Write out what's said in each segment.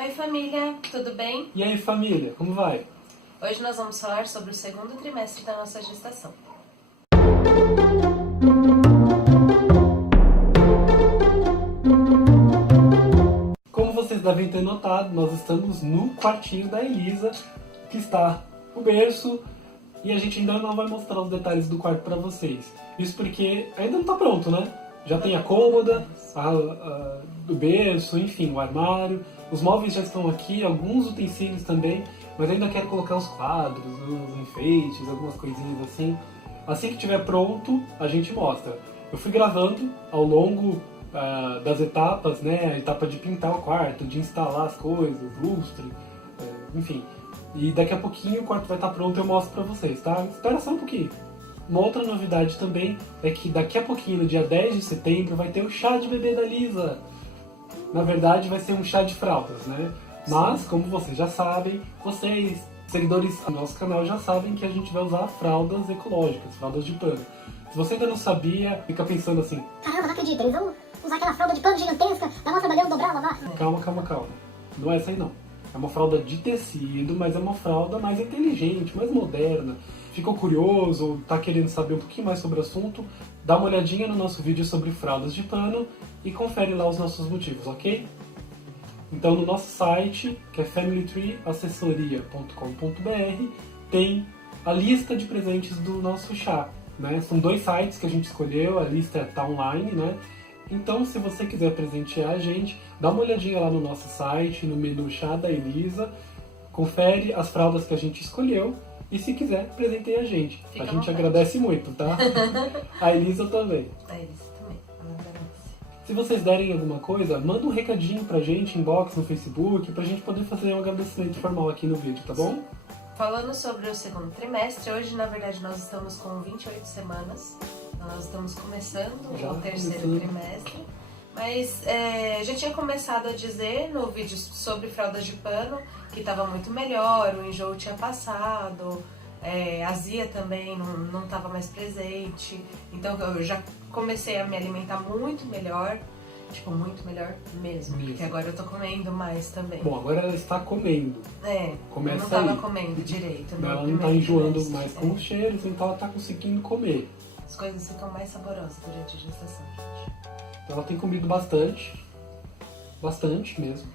Oi família, tudo bem? E aí família, como vai? Hoje nós vamos falar sobre o segundo trimestre da nossa gestação. Como vocês devem ter notado, nós estamos no quartinho da Elisa, que está o berço, e a gente ainda não vai mostrar os detalhes do quarto para vocês. Isso porque ainda não está pronto, né? Já tem a cômoda, do berço, enfim, o armário. Os móveis já estão aqui, alguns utensílios também, mas ainda quero colocar os quadros, os enfeites, algumas coisinhas assim. Assim que estiver pronto, a gente mostra. Eu fui gravando ao longo das etapas, né? A etapa de pintar o quarto, de instalar as coisas, lustre, enfim. E daqui a pouquinho o quarto vai estar pronto e eu mostro pra vocês, tá? Espera só um pouquinho. Uma outra novidade também é que daqui a pouquinho, no dia 10 de setembro, vai ter o chá de bebê da Lisa. Na verdade, vai ser um chá de fraldas, né? Mas, como vocês já sabem, vocês, seguidores do nosso canal, já sabem que a gente vai usar fraldas ecológicas, fraldas de pano. Se você ainda não sabia, fica pensando assim... Caramba, não acredito, eles vão usar aquela fralda de pano gigantesca, dá mó trabalhão dobrar, lavar. Calma. Não é essa aí não. É uma fralda de tecido, mas é uma fralda mais inteligente, mais moderna. Ficou curioso, tá querendo saber um pouquinho mais sobre o assunto? Dá uma olhadinha no nosso vídeo sobre fraldas de pano e confere lá os nossos motivos, ok? Então no nosso site, que é familytreeassessoria.com.br, tem a lista de presentes do nosso chá, né? São 2 sites que a gente escolheu, a lista tá online, né? Então, se você quiser presentear a gente, dá uma olhadinha lá no nosso site, no menu Chá da Elisa, confere as fraldas que a gente escolheu e, se quiser, presenteie a gente. Fica a gente vontade. agradece muito, tá? A Elisa também. A Elisa também, ela agradece. Se vocês derem alguma coisa, manda um recadinho pra gente, inbox no Facebook, pra gente poder fazer um agradecimento formal aqui no vídeo, tá bom? Falando sobre o segundo trimestre, hoje na verdade nós estamos com 28 semanas. Nós estamos começando Já o terceiro começando. trimestre. Mas já tinha começado a dizer no vídeo sobre fraldas de pano que estava muito melhor, o enjoo tinha passado, a azia também não estava mais presente. Então eu já comecei a me alimentar muito melhor. Tipo, muito melhor mesmo. Porque agora eu tô comendo mais também. Bom, agora ela está comendo. Começa eu não tava aí. comendo direito. no Ela não tá primeiro enjoando trimestre. mais com os cheiros, então ela tá conseguindo comer. As coisas ficam mais saborosas durante a gestação, gente. Ela tem comido bastante. Bastante mesmo.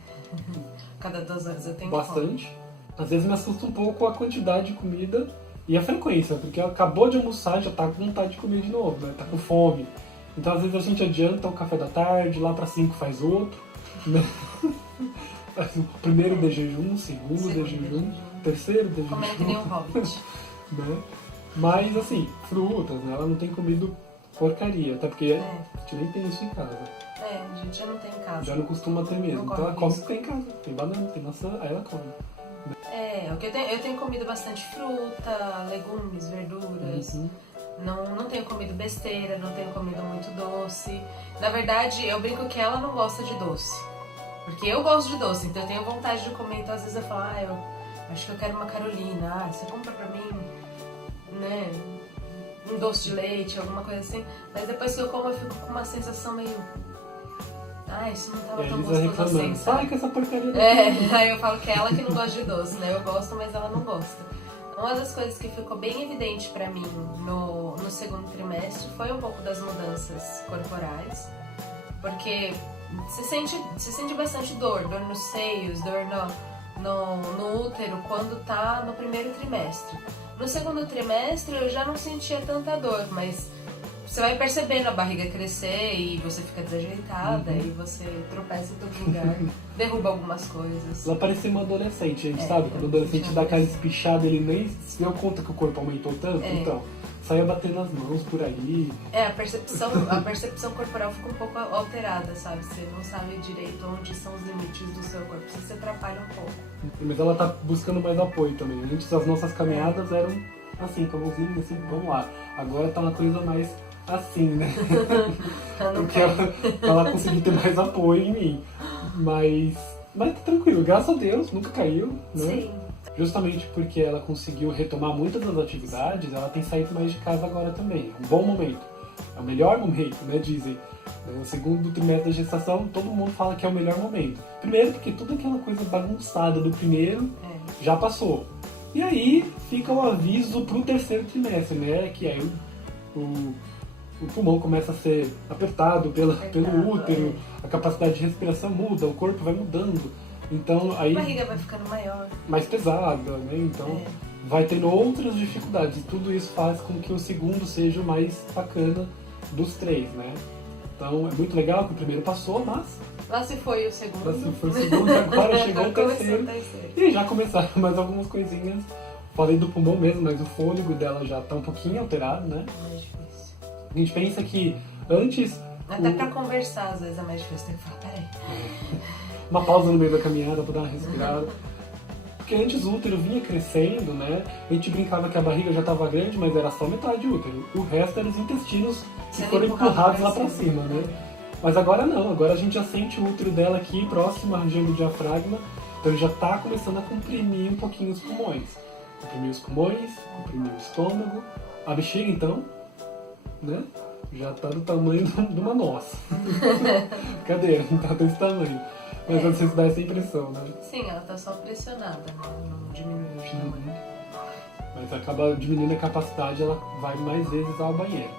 Cada 2 horas eu tenho Bastante. Às vezes me assusta um pouco a quantidade de comida e a frequência, porque ela acabou de almoçar e já tá com vontade de comer de novo, né? Tá com fome. Então às vezes a gente adianta o café da tarde, lá pra 5 faz outro. Né? Faz o primeiro de jejum, segundo de jejum, terceiro de Comendo que jejum. nem um hobbit. Né? Mas assim, frutas, né? Ela não tem comido porcaria, até porque a gente nem tem isso em casa. A gente já não tem em casa. Já não costuma ter mesmo. Não Então ela corre come o risco. que tem em casa. Tem banana, tem maçã, aí ela come. O que eu tenho comido bastante fruta, legumes, verduras. Uhum. Não tenho comido besteira, não tenho comido muito doce. Na verdade, eu brinco que ela não gosta de doce. Porque eu gosto de doce, então eu tenho vontade de comer. Então às vezes eu falo, eu acho que eu quero uma Carolina. Você compra pra mim, né, um doce de leite, alguma coisa assim. Mas depois que eu como, eu fico com uma sensação meio... isso não tava E a tão Elisa gostoso assim, reclamando, sai sabe? com essa porcaria daqui. Aí eu falo que é ela que não gosta de doce, né? Eu gosto, mas ela não gosta. Uma das coisas que ficou bem evidente pra mim no segundo trimestre foi um pouco das mudanças corporais, porque se sente bastante dor nos seios, dor no útero quando tá no primeiro trimestre. No segundo trimestre eu já não sentia tanta dor, mas você vai percebendo a barriga crescer e você fica desajeitada e você tropeça em todo lugar, derruba algumas coisas. Ela parecia uma adolescente, gente, É, sabe? Quando o adolescente eu dá aquela adolescente. espichada, ele nem se deu conta que o corpo aumentou tanto, então saia batendo as mãos por aí. A percepção corporal fica um pouco alterada, sabe? Você não sabe direito onde são os limites do seu corpo, você se atrapalha um pouco. Mas ela tá buscando mais apoio também. Antes as nossas caminhadas eram assim, com a mãozinha assim, vamos lá. Agora tá uma coisa mais assim, né? Porque ela conseguiu ter mais apoio em mim. Mas tá tranquilo, graças a Deus, nunca caiu, né? Sim. Justamente porque ela conseguiu retomar muitas das atividades, ela tem saído mais de casa agora também. É um bom momento. É o melhor momento, né, dizem. No segundo trimestre da gestação, todo mundo fala que é o melhor momento. Primeiro porque toda aquela coisa bagunçada do primeiro já passou. E aí fica o aviso pro terceiro trimestre, né? Que é o pulmão começa a ser apertado pelo útero, a capacidade de respiração muda, o corpo vai mudando. Então aí a barriga vai ficando maior. Mais pesada, né? Então vai tendo outras dificuldades. E tudo isso faz com que o segundo seja o mais bacana dos 3, né? Então é muito legal que o primeiro passou, mas... Lá se foi o segundo. Lá se foi o segundo, agora chegou o terceiro. E já começaram mais algumas coisinhas. Falei do pulmão mesmo, mas o fôlego dela já tá um pouquinho alterado, né? Mais difícil. A gente pensa que antes... Até pra conversar, às vezes é mais difícil. Tem que falar, peraí. Uma pausa no meio da caminhada pra dar uma respirada. Porque antes o útero vinha crescendo, né? A gente brincava que a barriga já estava grande, mas era só metade do útero. O resto eram os intestinos que foram empurrados lá pra cima, né? Mas agora não, agora a gente já sente o útero dela aqui, próximo à região do diafragma. Então ele já tá começando a comprimir um pouquinho os pulmões. Comprimir os pulmões, comprimir o estômago. A bexiga, então, né? Já tá do tamanho de uma nossa. Cadê? Não tá desse tamanho. Mas você dá essa impressão, né? Sim, ela tá só pressionada, né? Não diminuiu de tamanho. Mas acaba diminuindo a capacidade, ela vai mais vezes ao banheiro.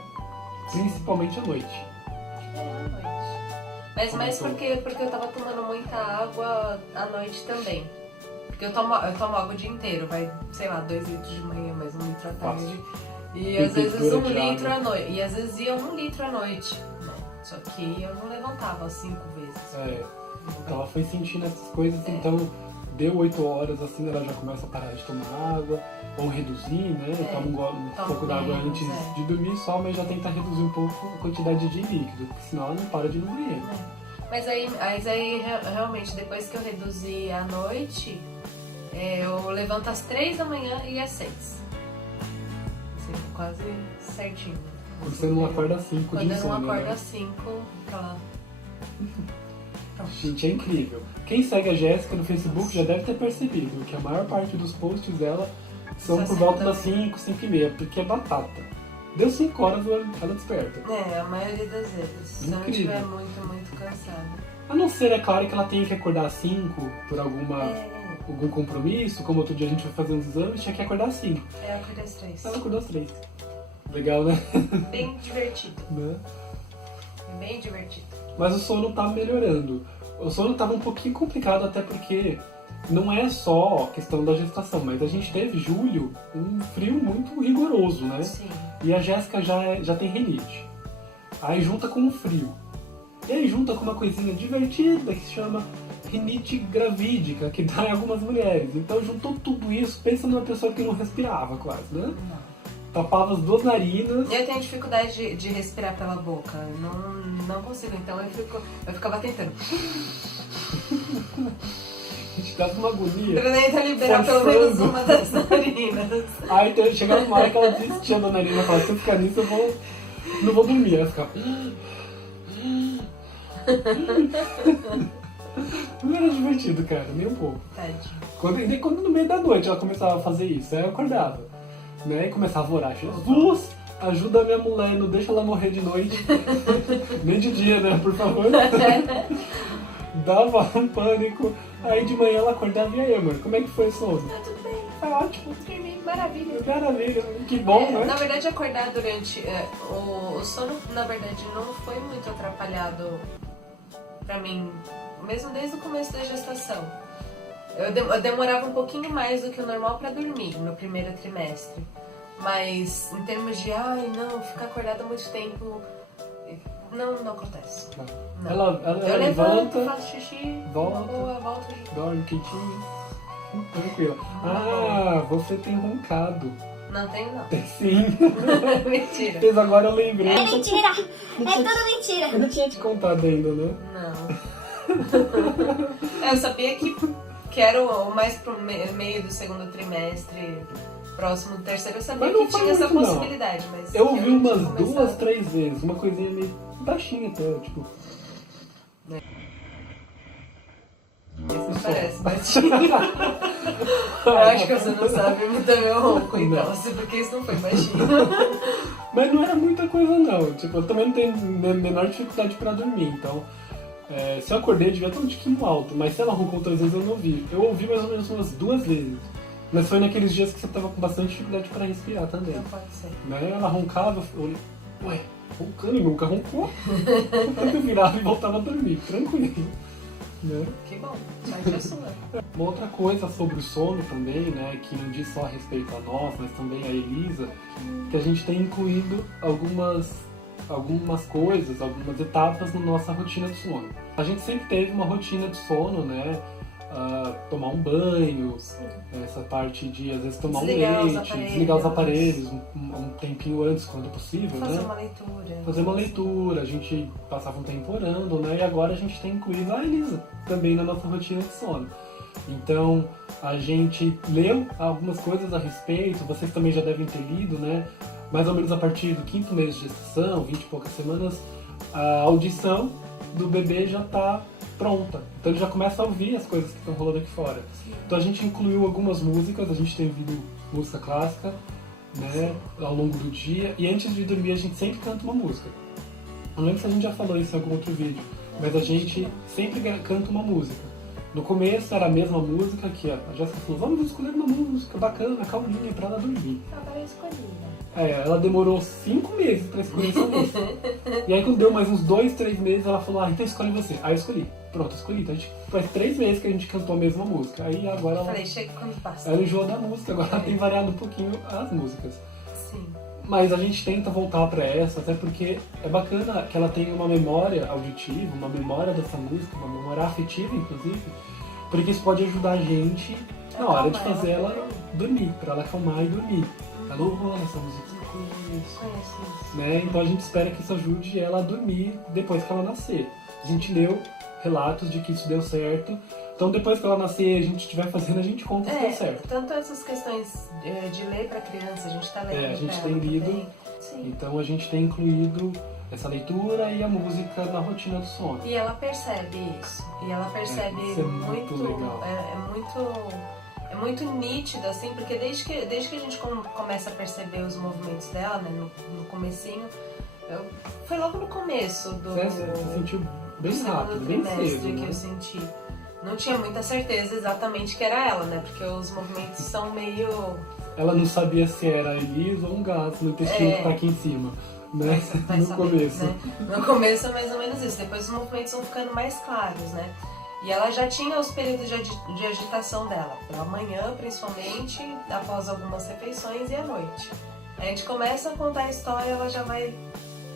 Principalmente à noite. À noite. Mas mais porque eu tava tomando muita água à noite também. Porque eu tomo água o dia inteiro, vai, sei lá, 2 litros de manhã, mais 1 litro à tarde. E às vezes 1 litro à noite. E às vezes ia 1 litro à noite. Né? Só que eu não levantava 5 vezes. Então ela foi sentindo essas coisas, então deu 8 horas, assim, ela já começa a parar de tomar água, ou reduzir, né? Toma um pouco d'água antes de dormir só, mas já tenta reduzir um pouco a quantidade de líquido, porque senão ela não para de ir no banheiro. Mas aí realmente, depois que eu reduzi à noite, eu levanto às 3 da manhã e às 6. Assim, quase certinho. Quando você não acorda às 5 de insônia, Quando eu não acordo né? às 5, aquela... Gente, é incrível. Quem segue a Jéssica no Facebook já deve ter percebido que a maior parte dos posts dela são por volta das 5, 5 e meia, porque é batata. Deu 5 horas, ela desperta. A maioria das vezes. Se eu não estiver muito cansada. A não ser, é claro, que ela tenha que acordar às 5 por algum compromisso, como outro dia a gente foi fazer uns exames, tinha que acordar às 5. Eu acordei às 3. Ela acordou às 3. Legal, né? Bem divertido. Né? Bem divertido. Mas o sono tá melhorando. O sono tava um pouquinho complicado, até porque não é só questão da gestação, mas a gente teve, julho, um frio muito rigoroso, né? Sim. E a Jéssica já tem rinite. Aí junta com o frio. E aí junta com uma coisinha divertida que se chama rinite gravídica, que dá em algumas mulheres. Então juntou tudo isso, pensa numa pessoa que não respirava quase, né? Não. Tapava as 2 narinas. Eu tenho dificuldade de respirar pela boca. Não consigo, então eu ficava tentando. A gente dava uma agonia. Pra tentar liberar pelo menos uma das narinas. Aí chegava uma hora que ela desistia da narina e falava, se eu ficar nisso eu não vou dormir. Ela ficava... Não era divertido, cara, nem um pouco. Tadinho. Quando no meio da noite ela começava a fazer isso, aí eu acordava. Né? E começava a orar, Jesus, ajuda a minha mulher, não deixa ela morrer de noite. Nem de dia, né, por favor. Dava um pânico. Aí de manhã ela acordava, e aí, amor, como é que foi o sono? Tudo bem. Tá ótimo. Dormi, maravilha. Maravilha, que bom, né? Na verdade, acordar durante... o sono, na verdade, não foi muito atrapalhado pra mim, mesmo desde o começo da gestação. Eu demorava um pouquinho mais do que o normal pra dormir no primeiro trimestre. Mas em termos de, ficar acordada muito tempo, não acontece. Não. Ela eu levanto, levanta, faço xixi, volta, volto. dorme quentinho, tranquila. Você tem roncado. Não tem não. Tem sim. Mentira. Mas agora eu lembrei. É mentira! É tudo mentira! Eu não tinha te contado ainda, né? Não. Eu sabia que era o mais pro meio do segundo trimestre, próximo do terceiro, eu sabia que tinha essa possibilidade, mas... Eu ouvi umas 2, 3 vezes, uma coisinha meio baixinha até, tipo... Isso parece baixinho. Eu acho que você não sabe imitar meu ronco, então, porque isso não foi baixinho. Mas não era muita coisa não, tipo, eu também não tenho menor dificuldade pra dormir, então se eu acordei eu devia estar um tiquinho alto, mas se ela roncou 3 vezes eu não ouvi. Eu ouvi mais ou menos umas 2 vezes, mas foi naqueles dias que você tava com bastante dificuldade pra respirar também. Não pode ser. Né? Ela roncava, eu olhei, ué, roncando, nunca roncou. Eu virava e voltava a dormir, tranquilo. Né? Que bom, sorte é sua. Uma outra coisa sobre o sono também, né, que não diz só a respeito a nós, mas também a Elisa, que a gente tem incluído algumas coisas, algumas etapas na nossa rotina de sono. A gente sempre teve uma rotina de sono, né, tomar um banho, essa parte de às vezes tomar Desligar um os leite, aparelhos. desligar os aparelhos um tempinho antes, quando possível, Fazer né? uma leitura. Fazer uma leitura, a gente passava um tempo orando, né? E agora a gente tem incluído a Elisa também na nossa rotina de sono. Então, a gente leu algumas coisas a respeito, vocês também já devem ter lido, né? Mais ou menos a partir do 5º mês de gestação, 20 e poucas semanas, a audição do bebê já está pronta. Então ele já começa a ouvir as coisas que estão rolando aqui fora. Então a gente incluiu algumas músicas, a gente tem ouvido música clássica, né, ao longo do dia, e antes de dormir a gente sempre canta uma música. Não lembro se a gente já falou isso em algum outro vídeo, mas a gente sempre canta uma música. No começo era a mesma música que a Jéssica falou, vamos escolher uma música bacana, calminha, pra ela dormir. Agora eu escolhi, né? Ela demorou 5 meses pra escolher essa música. E aí quando deu mais uns 2, 3 meses, ela falou, então escolhe você. Aí eu escolhi. Pronto, escolhi. Então a gente faz 3 meses que a gente cantou a mesma música. Aí agora ela... Falei, chega quando passa. Ela enjoou da música, agora ela tem variado um pouquinho as músicas. Sim. Mas a gente tenta voltar pra essa, até porque é bacana que ela tenha uma memória auditiva, uma memória dessa música, uma memória afetiva, inclusive, porque isso pode ajudar a gente na hora de fazer ela dormir, pra ela acalmar e dormir. Ela ouve essa música, Conheço isso. né? Então a gente espera que isso ajude ela a dormir depois que ela nascer. A gente leu relatos de que isso deu certo. Então depois que ela nascer, a gente estiver fazendo, a gente conta se deu certo. Tanto essas questões de ler pra criança, a gente tá lendo. A gente pra tem ela lido. também. Sim. Então a gente tem incluído essa leitura e a música na rotina do sono. E ela percebe isso. E ela percebe isso é muito legal. É muito nítido, assim, porque desde que a gente começa a perceber os movimentos dela, né, no comecinho, foi logo no começo Você sentiu bem do rápido, segundo bem trimestre cedo, que né? eu senti. Não tinha muita certeza exatamente que era ela, né, porque os movimentos são meio... Ela não sabia se era Elisa ou um gato no intestino que tá aqui em cima, né? Vai No saber, começo. né? No começo é mais ou menos isso, depois os movimentos vão ficando mais claros, né? E ela já tinha os períodos de agitação dela, pela manhã principalmente, após algumas refeições e à noite. A gente começa a contar a história, ela já vai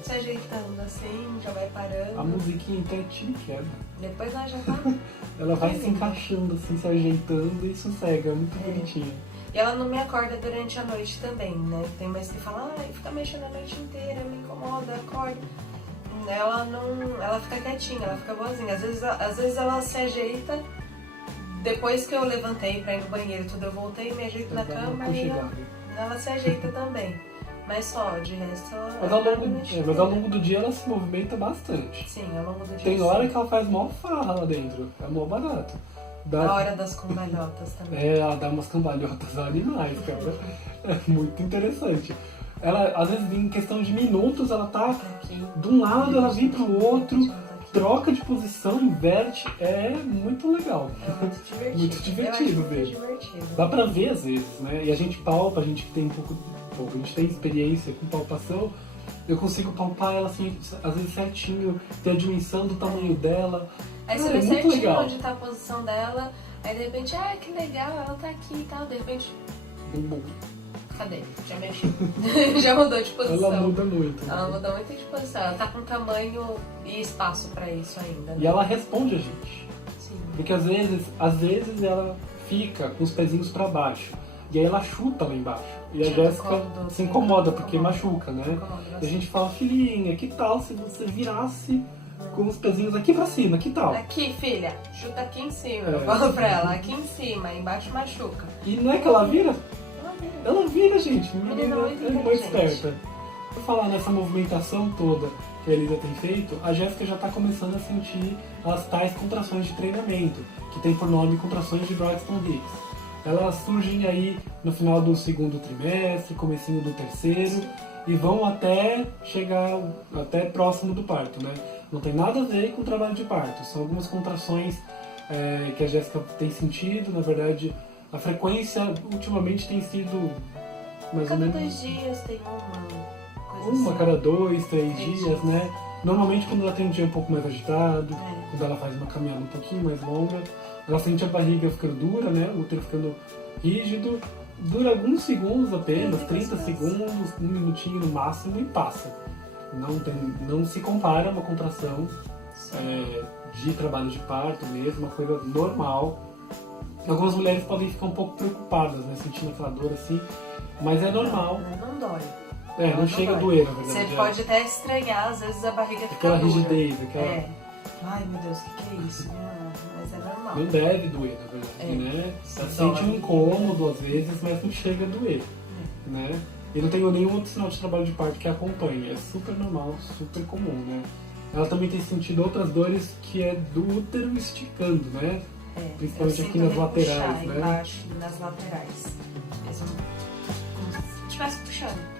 se ajeitando assim, já vai parando. A musiquinha até te quebra. Depois ela já tá... Ela vai se encaixando, assim, se ajeitando e sossega, muito bonitinho. E ela não me acorda durante a noite também, né? Tem mais que falar, fica mexendo a noite inteira, me incomoda, acorda. Ela fica quietinha, ela fica boazinha. Às vezes ela se ajeita, depois que eu levantei pra ir no banheiro, tudo, eu voltei, me ajeito na cama e ela se ajeita também. Mas só, de resto ela... Mas ao longo do dia ela se movimenta bastante. Sim, ao longo do dia. Tem hora que ela faz mó farra lá dentro, é mó barato. A hora das cambalhotas também. Ela dá umas cambalhotas animais, cara. É muito interessante. Ela, às vezes, em questão de minutos, ela tá de um lado, ela vem pro outro, troca de posição, inverte. É muito legal. É muito divertido. Muito divertido mesmo. Dá pra ver às vezes, né? E a gente palpa, a gente que tem a gente tem experiência com palpação, eu consigo palpar ela assim, às vezes certinho, ter a dimensão do tamanho dela. Aí você vê certinho onde tá a posição dela, aí de repente, que legal, ela tá aqui e tal, de repente... Cadê? Já mexeu. Já mudou de posição. Ela muda muito. Ela muda muito de posição. Ela tá com tamanho e espaço pra isso ainda. Né? E ela responde a gente. Sim. Porque às vezes ela fica com os pezinhos pra baixo. E aí ela chuta lá embaixo. E a Jéssica se incomoda, porque machuca, né? E a gente fala, filhinha, que tal se você virasse com os pezinhos aqui pra cima, que tal? Aqui, filha, chuta aqui em cima. Eu falo pra ela, aqui em cima, embaixo machuca. E não é que ela vira? Ela vira, gente. Menina É muito esperta. Por falar nessa movimentação toda que a Elisa tem feito, a Jéssica já está começando a sentir as tais contrações de treinamento, que tem por nome contrações de Braxton Hicks. Elas surgem aí no final do segundo trimestre, comecinho do terceiro, e vão até chegar até próximo do parto, né? Não tem nada a ver com o trabalho de parto, são algumas contrações que a Jéssica tem sentido. Na verdade, a frequência ultimamente tem sido mais Cada ou menos 2 dias tem uma coisa uma assim. cada 2, 3 3 dias, né? Normalmente quando ela tem um dia um pouco mais agitado, É. quando ela faz uma caminhada um pouquinho mais longa, ela sente a barriga ficando dura, né? O útero ficando rígido, dura alguns segundos apenas, 30 segundos, 1 minutinho no máximo e passa. Não se compara uma contração de trabalho de parto mesmo, uma coisa normal. Algumas mulheres podem ficar um pouco preocupadas, né? Sentindo aquela dor assim, mas é normal. Não dói. Não chega a doer, na verdade. Você pode até estranhar, às vezes a barriga fica Aquela dura. rigidez, aquela... Ai, meu Deus, o que é isso? Mas é normal. Não deve doer, na verdade, né? Ela sente um incômodo às vezes, mas não chega a doer, né? E não tenho nenhum outro sinal de trabalho de parto que acompanhe. É super normal, super comum, né? Ela também tem sentido outras dores que é do útero esticando, né? Principalmente aqui nas laterais, né? Embaixo, nas laterais. Como se estivesse puxando.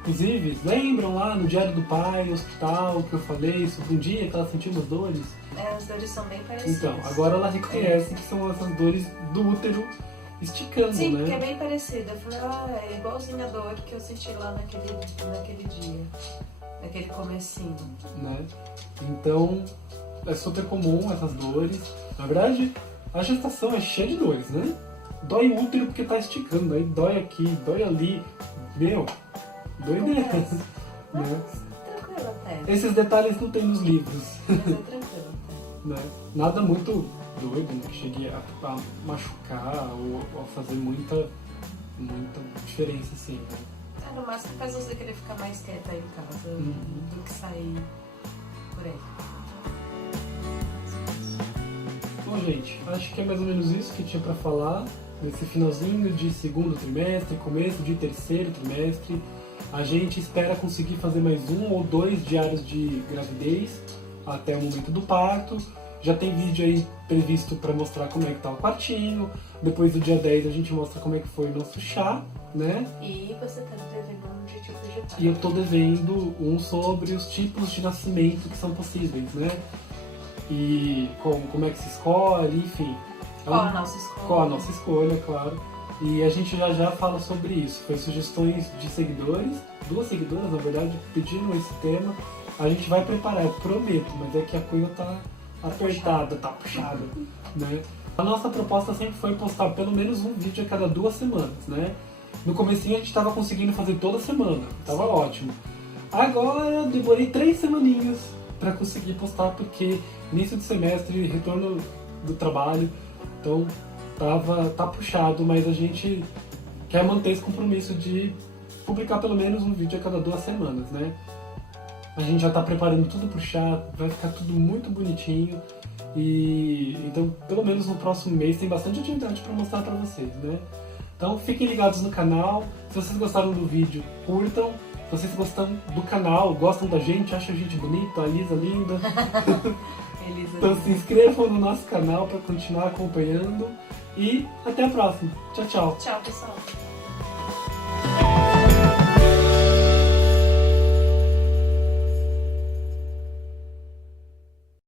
Inclusive, lembram lá no Diário do Pai, no hospital, que eu falei sobre um dia que ela sentiu umas dores? As dores são bem parecidas. Então, agora ela reconhece que são essas dores do útero esticando, Sim, né? porque é bem parecida. Eu falei, é igualzinho a dor que eu senti lá naquele dia. Naquele comecinho. Né? Então, é super comum essas dores. Na verdade, a gestação é cheia de dores, né? Dói o útero porque tá esticando, aí dói aqui, dói ali. Meu, doideira. Né? Tranquilo até. Esses detalhes não tem nos livros. Mas é tranquilo até. Né? Nada muito doido, né? Que chegue a machucar ou a fazer muita diferença, assim, né? No máximo faz você querer ficar mais quieta aí em casa do que sair por aí. Bom, gente, acho que é mais ou menos isso que tinha pra falar nesse finalzinho de 2º trimestre, começo de 3º trimestre. A gente espera conseguir fazer mais 1 ou 2 diários de gravidez até o momento do parto. Já tem vídeo aí previsto para mostrar como é que tá o quartinho. Depois do dia 10 a gente mostra como é que foi o nosso chá, né? E você tá devendo um de tipo de parto. E eu tô devendo um sobre os tipos de nascimento que são possíveis, né? E como é que se escolhe, enfim. Qual a nossa escolha? Qual a nossa escolha, claro. E a gente já fala sobre isso. Foi sugestões de seguidores, 2 seguidoras, na verdade, pediram esse tema. A gente vai preparar, eu prometo, mas é que a coisa tá apertada, tá puxada, né? A nossa proposta sempre foi postar pelo menos um vídeo a cada 2 semanas, né? No comecinho a gente tava conseguindo fazer toda semana, tava ótimo. Agora eu demorei 3 semaninhas para conseguir postar, porque início de semestre, retorno do trabalho, então tá puxado, mas a gente quer manter esse compromisso de publicar pelo menos um vídeo a cada 2 semanas, né? A gente já tá preparando tudo pro chá, vai ficar tudo muito bonitinho. E então, pelo menos no próximo mês tem bastante atividade para mostrar para vocês, né? Então, fiquem ligados no canal. Se vocês gostaram do vídeo, curtam. Se vocês gostam do canal, gostam da gente, acham a gente bonita, a Lisa linda, então se inscrevam no nosso canal para continuar acompanhando. E até a próxima. Tchau, tchau. Tchau, pessoal.